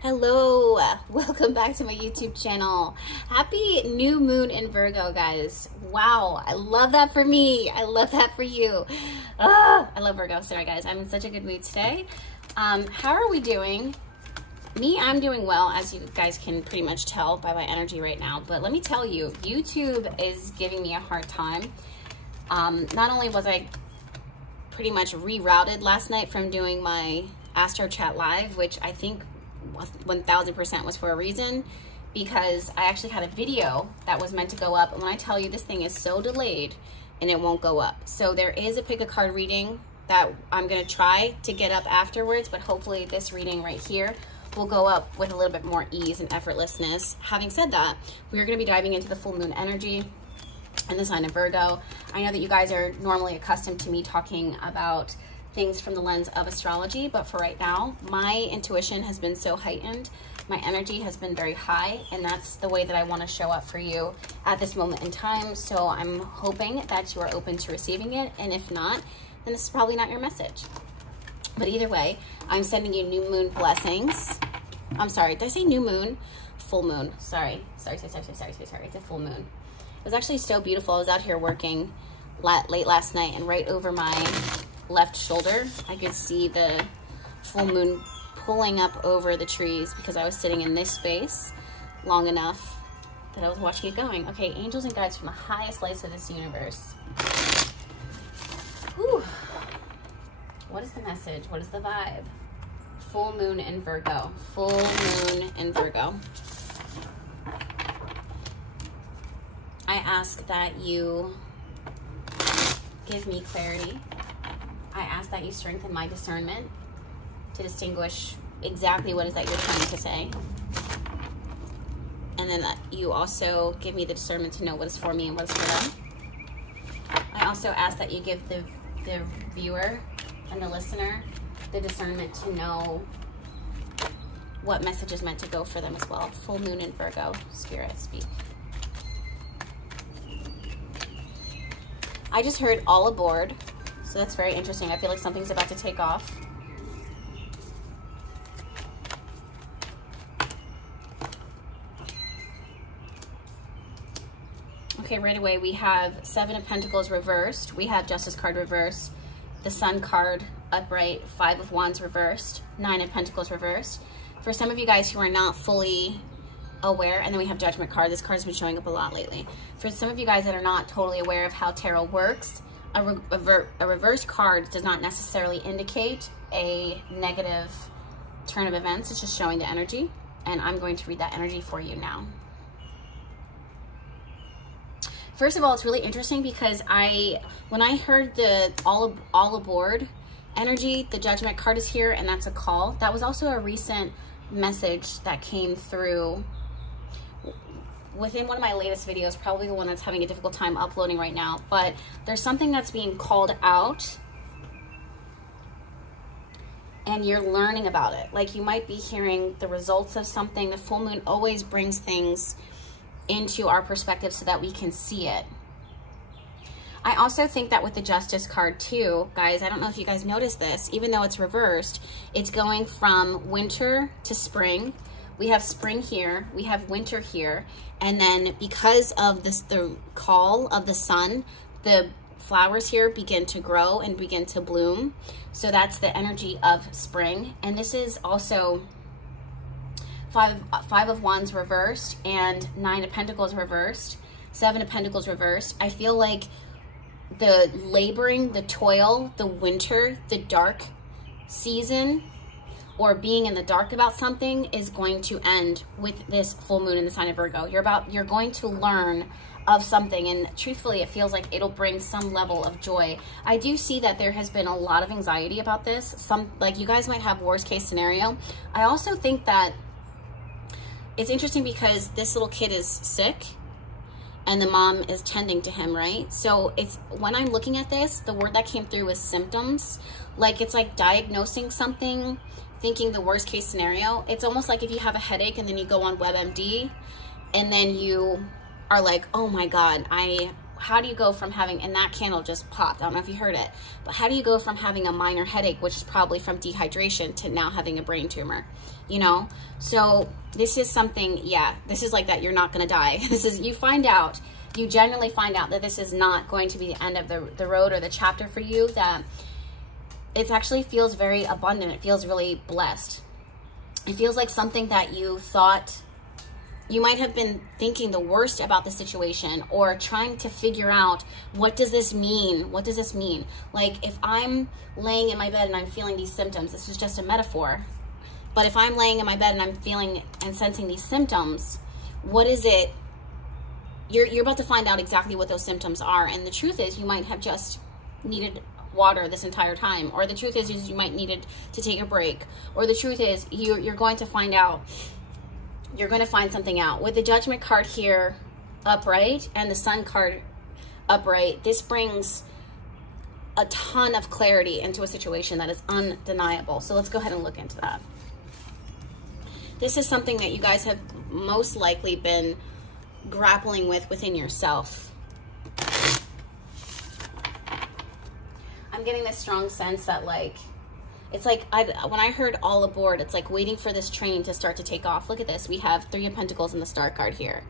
Hello, welcome back to my YouTube channel. Happy new moon in Virgo, guys. Wow, I love that for me. I love that for you. I love Virgo. Sorry, guys. I'm in such a good mood today. How are we doing? Me, I'm doing well, as you guys can pretty much tell by my energy right now. But let me tell you, YouTube is giving me a hard time. Not only was I pretty much rerouted last night from doing my Astro Chat Live, which I think 1000% was for a reason, because I actually had a video that was meant to go up, and when I tell you, this thing is so delayed and it won't go up. So there is a pick a card reading that I'm going to try to get up afterwards, but hopefully this reading right here will go up with a little bit more ease and effortlessness. Having said that, we're going to be diving into the full moon energy and the sign of Virgo. I know that you guys are normally accustomed to me talking about things from the lens of astrology, but for right now, my intuition has been so heightened, my energy has been very high, and that's the way that I want to show up for you at this moment in time. So I'm hoping that you are open to receiving it, and if not, then this is probably not your message. But either way, I'm sending you new moon blessings. I'm sorry, did I say new moon? Full moon. Sorry. It's a full moon. It was actually so beautiful. I was out here working late last night, and right over my left shoulder, I could see the full moon pulling up over the trees because I was sitting in this space long enough that I was watching it going. Okay, angels and guides from the highest lights of this universe. Whew. What is the message? What is the vibe? Full moon in Virgo. Full moon in Virgo. I ask that you give me clarity. I ask that you strengthen my discernment to distinguish exactly what is that you're trying to say. And then that you also give me the discernment to know what is for me and what is for them. I also ask that you give the viewer and the listener the discernment to know what message is meant to go for them as well. Full moon in Virgo. Spirit, speak. I just heard all aboard. So that's very interesting. I feel like something's about to take off. Okay, right away we have Seven of Pentacles reversed. We have Justice card reversed. The Sun card upright. Five of Wands reversed. Nine of Pentacles reversed. For some of you guys who are not fully aware, and then we have Judgment card. This card's been showing up a lot lately. For some of you guys that are not totally aware of how tarot works, a reverse card does not necessarily indicate a negative turn of events. It's just showing the energy, and I'm going to read that energy for you now. First of all, it's really interesting because when I heard the all aboard energy, the Judgment card is here, and that's a call. That was also a recent message that came through within one of my latest videos, probably the one that's having a difficult time uploading right now, but there's something that's being called out and you're learning about it. Like, you might be hearing the results of something. The full moon always brings things into our perspective so that we can see it. I also think that with the Justice card too, guys, I don't know if you guys noticed this, even though it's reversed, it's going from winter to spring. We have spring here, we have winter here, and then because of this, the call of the sun, the flowers here begin to grow and begin to bloom. So that's the energy of spring. And this is also five of Wands reversed and Nine of Pentacles reversed, Seven of Pentacles reversed. I feel like the laboring, the toil, the winter, the dark season, or being in the dark about something is going to end with this full moon in the sign of Virgo. You're going to learn of something, and truthfully, it feels like it'll bring some level of joy. I do see that there has been a lot of anxiety about this. Like, you guys might have worst case scenario. I also think that it's interesting because this little kid is sick and the mom is tending to him, right? So when I'm looking at this, the word that came through was symptoms. Like, it's like diagnosing something, thinking the worst case scenario. It's almost like if you have a headache and then you go on WebMD and then you are like, oh my God, I how do you go from having, and that candle just popped, I don't know if you heard it, but how do you go from having a minor headache, which is probably from dehydration, to now having a brain tumor, you know? So this is something, yeah, this is like that you're not gonna die. This is, you find out, you genuinely find out that this is not going to be the end of the road or the chapter for you, that it actually feels very abundant. It feels really blessed. It feels like something that you thought, you might have been thinking the worst about the situation, or trying to figure out, what does this mean? What does this mean? Like, if I'm laying in my bed and I'm feeling these symptoms, this is just a metaphor. But if I'm laying in my bed and I'm feeling and sensing these symptoms, what is it? You're about to find out exactly what those symptoms are. And the truth is, you might have just needed water this entire time. Or the truth is you might needed to take a break. Or the truth is, you're going to find out, you're going to find something out. With the Judgment card here upright and the Sun card upright, this brings a ton of clarity into a situation that is undeniable. So let's go ahead and look into that. This is something that you guys have most likely been grappling with within yourself. I'm getting this strong sense that, like, it's like, when I heard all aboard, it's like waiting for this train to start to take off. Look at this. We have 3 of Pentacles in the Star card here.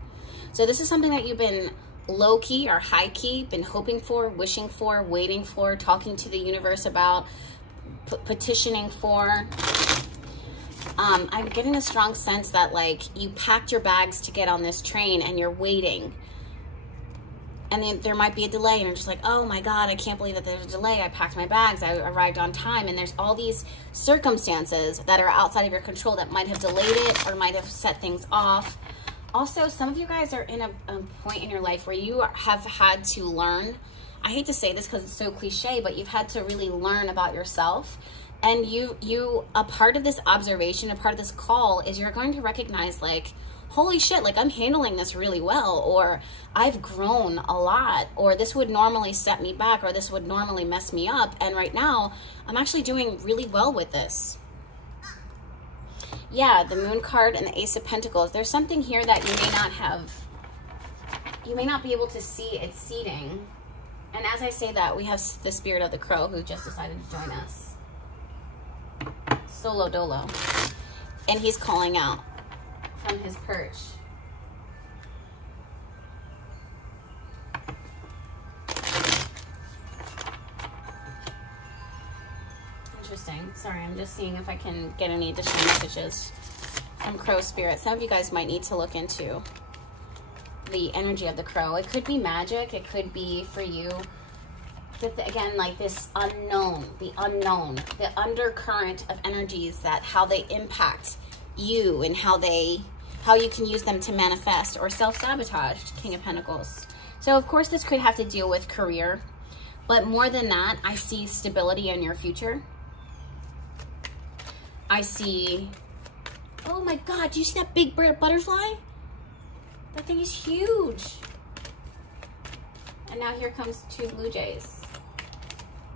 So this is something that you've been low-key or high-key, been hoping for, wishing for, waiting for, talking to the universe about, petitioning for. I'm getting a strong sense that, like, you packed your bags to get on this train and you're waiting. And then there might be a delay and you're just like, oh my God, I can't believe that there's a delay. I packed my bags, I arrived on time. And there's all these circumstances that are outside of your control that might have delayed it or might have set things off. Also, some of you guys are in a point in your life where you have had to learn. I hate to say this because it's so cliche, but you've had to really learn about yourself. And a part of this observation, a part of this call is you're going to recognize, like, holy shit, like, I'm handling this really well, or I've grown a lot, or this would normally set me back, or this would normally mess me up. And right now, I'm actually doing really well with this. Yeah, the Moon card and the Ace of Pentacles. There's something here that you may not have, you may not be able to see its seeding. And as I say that, we have the Spirit of the Crow who just decided to join us. Solo dolo. And he's calling out from his perch. Interesting. Sorry, I'm just seeing if I can get any additional messages from Crow Spirit. Some of you guys might need to look into the energy of the crow. It could be magic. It could be for you. Again, like this unknown, the undercurrent of energies, that how they impact you and how you can use them to manifest or self-sabotage. King of Pentacles. So of course this could have to deal with career, but more than that, I see stability in your future. I see, oh my God, do you see that big butterfly? That thing is huge. And now here comes 2 blue jays.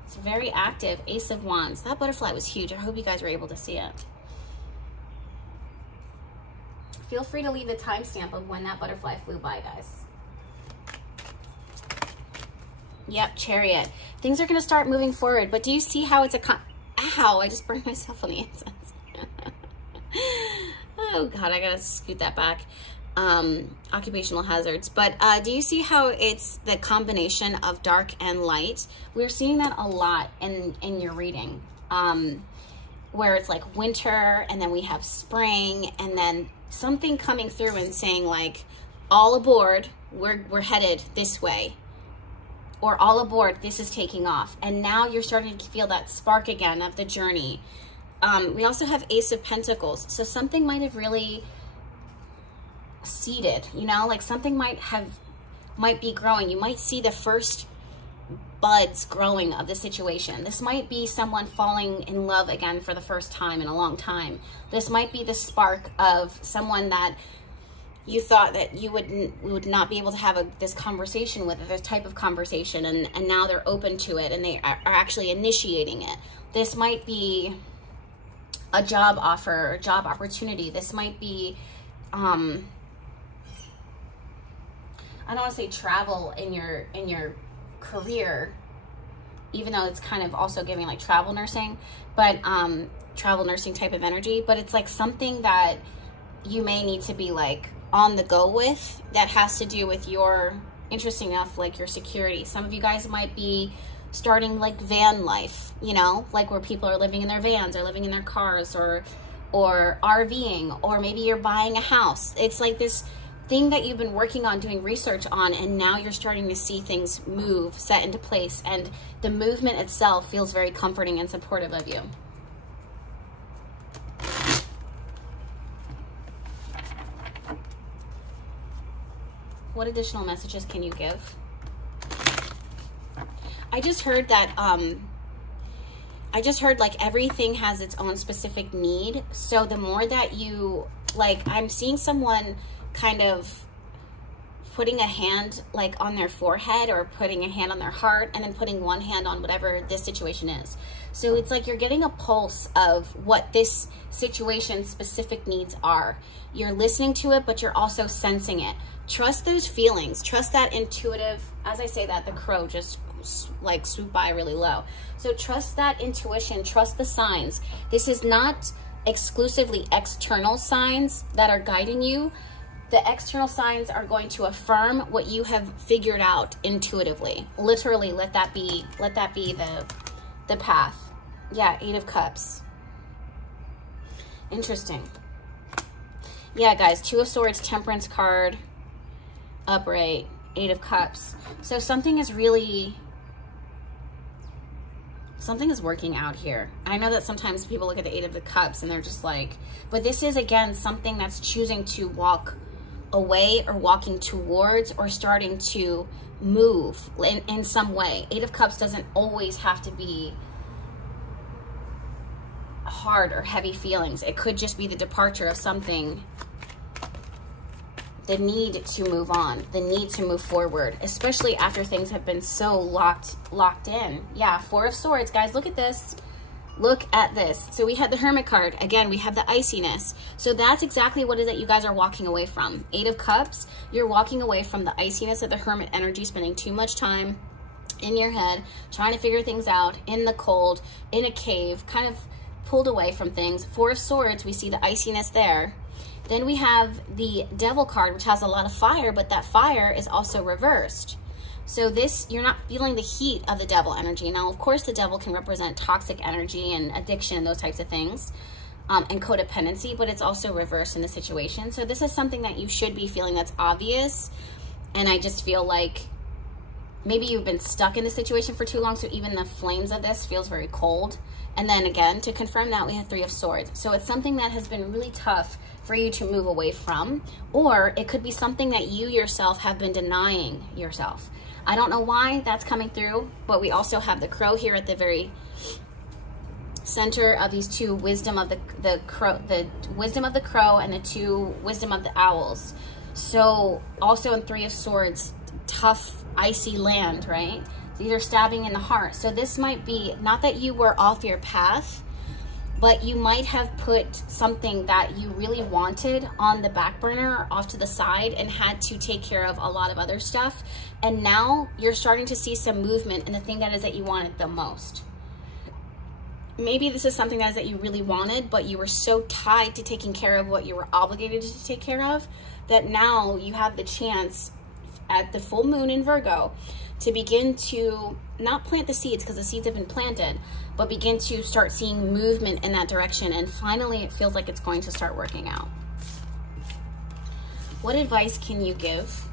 It's very active. Ace of Wands. That butterfly was huge. I hope you guys were able to see it. Feel free to leave the timestamp of when that butterfly flew by, guys. Yep, Chariot. Things are going to start moving forward, but do you see how it's ow, I just burned myself on the incense. Oh God, I gotta scoot that back. Occupational hazards. But do you see how it's the combination of dark and light? We're seeing that a lot in your reading, where it's like winter and then we have spring and then something coming through and saying, like, all aboard, we're headed this way, or all aboard, this is taking off. And now you're starting to feel that spark again of the journey. We also have Ace of Pentacles. So something might have really seeded, you know, like something might be growing. You might see the first buds growing of the situation. This might be someone falling in love again for the first time in a long time. This might be the spark of someone that you thought that you would not be able to have this conversation with, this type of conversation, and now they're open to it and they are actually initiating it. This might be a job offer, a job opportunity. This might be, I I don't want to say travel in your career, even though it's kind of also giving like travel nursing, but travel nursing type of energy, but it's like something that you may need to be like on the go with that has to do with your, interesting enough, like your security. Some of you guys might be starting like van life, you know, like where people are living in their vans or living in their cars, or RVing, or maybe you're buying a house. It's like this thing that you've been working on, doing research on, and now you're starting to see things move, set into place, and the movement itself feels very comforting and supportive of you. What additional messages can you give? I just heard that, like everything has its own specific need. So the more that you, like, I'm seeing someone kind of putting a hand like on their forehead or putting a hand on their heart and then putting one hand on whatever this situation is. So it's like you're getting a pulse of what this situation's specific needs are. You're listening to it, but you're also sensing it. Trust those feelings. Trust that intuitive, as I say that, the crow just like swooped by really low. So trust that intuition, trust the signs. This is not exclusively external signs that are guiding you. The external signs are going to affirm what you have figured out intuitively. Literally, let that be the path. Yeah, 8 of Cups. Interesting. Yeah, guys, 2 of Swords, Temperance card, upright, 8 of Cups. So something is working out here. I know that sometimes people look at the 8 of the Cups and they're just like, but this is again something that's choosing to walk away or walking towards or starting to move in some way. 8 of Cups doesn't always have to be hard or heavy feelings. It could just be the departure of something, the need to move on, the need to move forward, especially after things have been so locked in. Yeah, 4 of Swords, guys, look at this. Look at this. So we had the Hermit card. Again, we have the iciness. So that's exactly what it is that you guys are walking away from. 8 of Cups, you're walking away from the iciness of the Hermit energy, spending too much time in your head, trying to figure things out, in the cold, in a cave, kind of pulled away from things. 4 of Swords, we see the iciness there. Then we have the Devil card, which has a lot of fire, but that fire is also reversed. So this, you're not feeling the heat of the Devil energy. Now, of course, the Devil can represent toxic energy and addiction and those types of things, and codependency, but it's also reversed in the situation. So this is something that you should be feeling that's obvious. And I just feel like maybe you've been stuck in the situation for too long, so even the flames of this feels very cold. And then again, to confirm that, we have 3 of Swords. So it's something that has been really tough for you to move away from, or it could be something that you yourself have been denying yourself. I don't know why that's coming through, but we also have the crow here at the very center of these 2 wisdom of the crow, the wisdom of the crow and the 2 wisdom of the owls. So also in 3 of Swords, tough, icy land, right? These are stabbing in the heart. So this might be, not that you were off your path, but you might have put something that you really wanted on the back burner, off to the side, and had to take care of a lot of other stuff. And now you're starting to see some movement in the thing that is that you wanted the most. Maybe this is something that is that you really wanted, but you were so tied to taking care of what you were obligated to take care of, that now you have the chance at the full moon in Virgo to begin to not plant the seeds, because the seeds have been planted, but begin to start seeing movement in that direction. And finally, it feels like it's going to start working out. What advice can you give?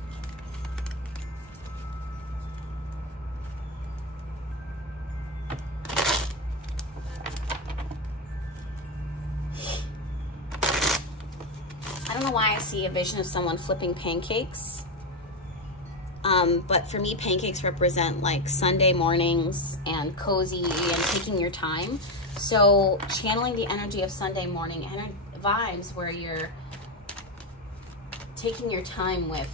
I don't know why I see a vision of someone flipping pancakes. But for me, pancakes represent like Sunday mornings and cozy and taking your time. So channeling the energy of Sunday morning vibes where you're taking your time with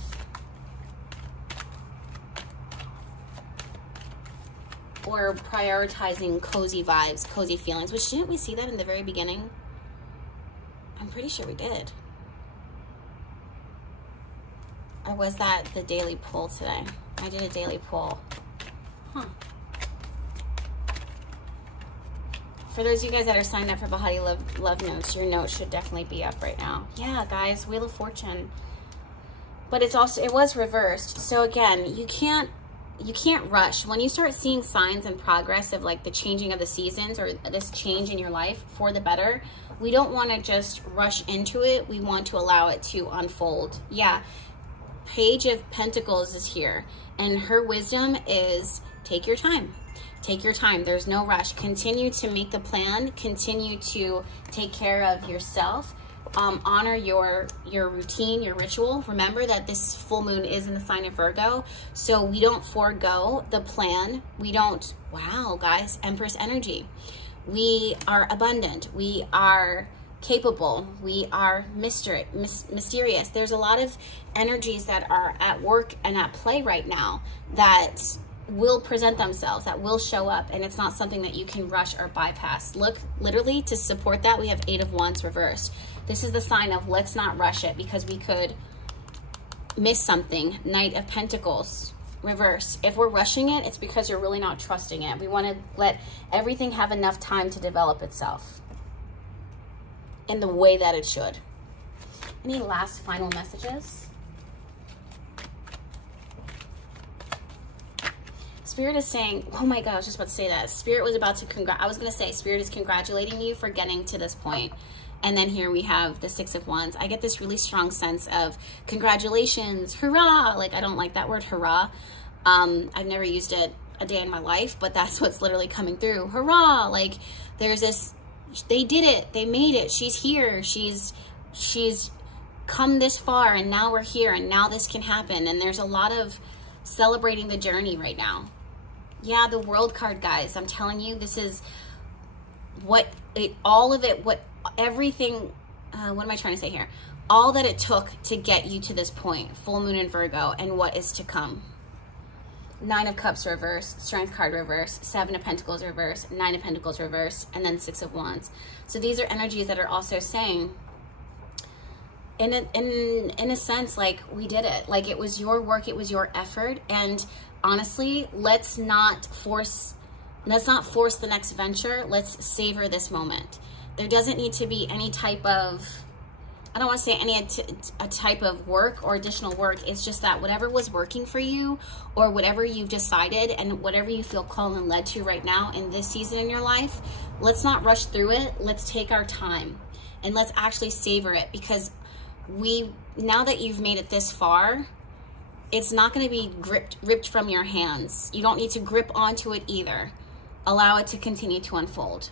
or prioritizing cozy vibes, cozy feelings, which didn't we see that in the very beginning? I'm pretty sure we did. I was at the daily pull today. I did a daily pull. Huh. For those of you guys that are signed up for Bahati Love Notes, your note should definitely be up right now. Yeah, guys, Wheel of Fortune. But it's also, it was reversed. So again, you can't rush. When you start seeing signs and progress of like the changing of the seasons or this change in your life for the better, we don't want to just rush into it. We want to allow it to unfold. Yeah, Page of Pentacles is here, and her wisdom is take your time. Take your time. There's no rush. Continue to make the plan. Continue to take care of yourself. Honor your routine, your ritual. Remember that this full moon is in the sign of Virgo, so we don't forego the plan. We don't, wow, guys, Empress energy. We are abundant. We are capable. We are mysterious. There's a lot of energies that are at work and at play right now that will present themselves, that will show up, and it's not something that you can rush or bypass. Look, literally to support that, we have 8 of Wands reversed. This is the sign of let's not rush it because we could miss something. Knight of Pentacles reverse. If we're rushing it, it's because you're really not trusting it. We want to let everything have enough time to develop itself in the way that it should. Any last final messages? Spirit is saying, oh my God, I was just about to say that. Spirit was about to I was going to say, Spirit is congratulating you for getting to this point. And then here we have the 6 of Wands. I get this really strong sense of congratulations, hurrah. Like, I don't like that word, hurrah. I've never used it a day in my life, but that's what's literally coming through. Hurrah. Like, there's this, they did it. They made it. She's here. She's come this far, and now we're here, and now this can happen. And there's a lot of celebrating the journey right now. Yeah, the World card, guys. I'm telling you, this is what it, all of it, what everything, what am I trying to say here? All that it took to get you to this point, full moon in Virgo, and what is to come. 9 of Cups reverse, Strength card reverse, 7 of Pentacles reverse, 9 of Pentacles reverse, and then 6 of Wands. So these are energies that are also saying, in a sense, like, we did it. Like, it was your work, it was your effort, and honestly, let's not force the next venture. Let's savor this moment. There doesn't need to be any type of, I don't want to say a type of work or additional work. It's just that whatever was working for you, or whatever you've decided, and whatever you feel called and led to right now in this season in your life, let's not rush through it. Let's take our time and let's actually savor it, because now that you've made it this far, it's not going to be ripped from your hands. You don't need to grip onto it either. Allow it to continue to unfold.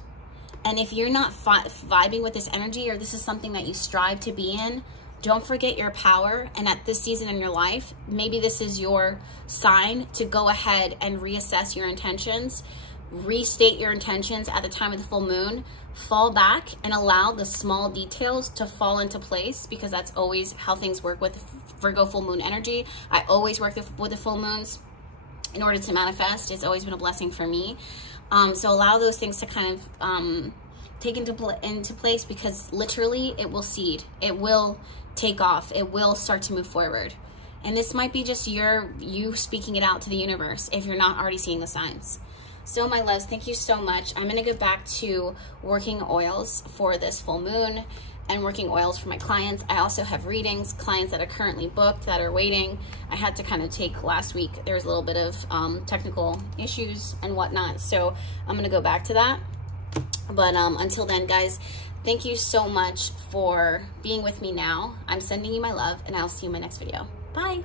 And if you're not vibing with this energy, or this is something that you strive to be in, don't forget your power. And at this season in your life, maybe this is your sign to go ahead and reassess your intentions, restate your intentions at the time of the full moon, fall back and allow the small details to fall into place, because that's always how things work with Virgo full moon energy. I always work with the full moons in order to manifest. It's always been a blessing for me. So allow those things to kind of take into place, because literally it will seed. It will take off. It will start to move forward. And this might be just you speaking it out to the universe if you're not already seeing the signs. So my loves, thank you so much. I'm going to go back to working oils for this full moon and working oils for my clients. I also have readings, clients that are currently booked, that are waiting. I had to kind of take last week. There was a little bit of technical issues and whatnot. So I'm going to go back to that. But until then, guys, thank you so much for being with me now. I'm sending you my love, and I'll see you in my next video. Bye.